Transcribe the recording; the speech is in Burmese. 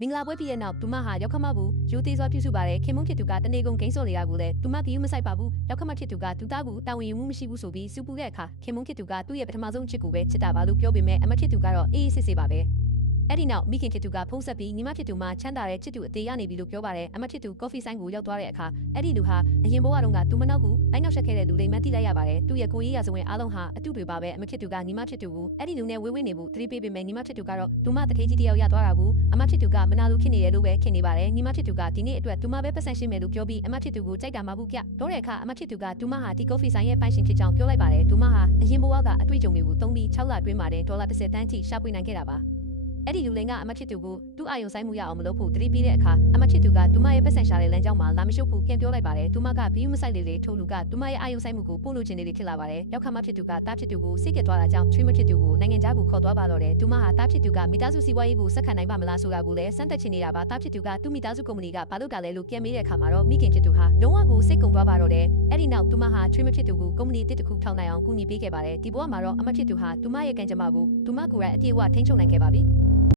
မင်္ဂလာပွဲပြည့်ရဲ့နောက်သူမဟာရောက်ခမဘူးရိုးသေးစွာပြုစုပါတယ်ခင်မုန်းဖြစ်သူကတနေကုန်ဂိမ်းစော်နေရကိုလည်းသူမကယူမဆိုင်ပါဘူးရောက်ခမဖြစ်သူကသူသားကိုတာဝန်ယူမှုမရှိဘူးဆိုပြီးစူပူတဲ့အခါခင်မုန်းဖြစ်သူကသူ့ရဲ့ပထမဆုံးချစ်ကိုပဲချစ်တာပါလို့ပြောပေမဲ့အမဖြစ်သူကတော့အေးအေးဆေးဆေးပါပဲအဲ့ဒီနောက်မိခင်ဖြစ်သူကဖုံးဆက်ပြီးညီမဖြစ်သူမှချမ်းသာတဲ့ချစ်သူအသေးရနေပြီလို့ပြောပါတယ်အမဖြစ်သူကော်ဖီဆိုင်ကိုရောက်သွားတဲ့အခါအဲ့ဒီလူဟာအရင်ဘဝတုန်းကသူမနောက်ကိုလိုက်နောက်ဆက်ခဲ့တဲ့လူလိမ်မှန်းသိလိုက်ရပါတယ်သူ့ရဲ့ကိုရေးရာဇဝင်အားလုံးဟာအတူတွေပါပဲအမဖြစ်သူကညီမဖြစ်သူကိုအဲ့ဒီလူနဲ့ဝေးဝေးနေဖို့သတိပေးပေမဲ့ညီမဖြစ်သူကတော့သူမတထေးကြီးတယောက်ရသွားတာကိုအမဖြစ်သူကမနာလိုဖြစ်နေတယ်လို့ပဲခင်နေပါတယ်ညီမဖြစ်သူကဒီနေ့အတွက်သူမပဲပတ်စံရှင်းမယ်လို့ပြောပြီးအမဖြစ်သူကိုကြိုက်တာမဟုတ်ကြတော့တဲ့အခါအမဖြစ်သူကသူမဟာဒီကော်ဖီဆိုင်ရဲ့ပိုင်ရှင်ဖြစ်ကြောင်းပြောလိုက်ပါတယ်သူမဟာအရင်ဘဝကအတွေ့အကြုံတွေကိုသုံးပြီး6လအတွင်းမှာဒေါ်လာ10တန်းထိရှာဖွေနိုင်ခဲ့တာပါအဲ့ဒီလူလိန်ကအမချစ်သူကိုသူ့အာယုံဆိုင်မှုရအောင်မလုပ်ဖို့တတိပေးတဲ့အခါအမချစ်သူကသူမရဲ့ပတ်စံရှာတဲ့လမ်းကြောင်းမှာလာမရှုပ်ဖို့ပြန်ပြောလိုက်ပါတယ်သူမကဘီယူမဆိုင်လေးထိုးလူကသူမရဲ့အာယုံဆိုင်မှုကိုပို့လို့ခြင်းလေးဖြစ်လာပါတယ်ရောက်ခမဖြစ်သူကတားဖြစ်သူကိုစိတ်ကသွားတာကြောင့်ချွေးမဖြစ်သူကိုနိုင်ငံခြားကိုခေါ်သွားပါတော့တယ်သူမဟာတားဖြစ်သူကမိသားစုစီးပွားရေးကိုဆက်ခံနိုင်ပါမလားဆိုတာကိုလည်းစမ်းသပ်ချင်နေတာပါတားဖြစ်သူကသူ့မိသားစုကုမ္ပဏီကဘာလုပ်တာလဲလို့ပြန်မေးတဲ့အခါမှာတော့မိခင်ဖြစ်သူဟာလုံးဝကိုစိတ်ကုန်သွားပါတော့တယ်အဲ့ဒီနောက်သူမဟာချွေးမဖြစ်သူကိုကုမ္ပဏီတစ်ခုထောင်နိုင်အောင်ကူညီပေးခဲ့ပါတယ်ဒီဘဝမှာတော့အမဖြစ်သူဟာသူမရဲ့ကံကြမ္မာကိုသူမကိုယ်တိုင်အပြည့်အဝထိန်းချုပ်နိုင်ခဲ့ပါပြီ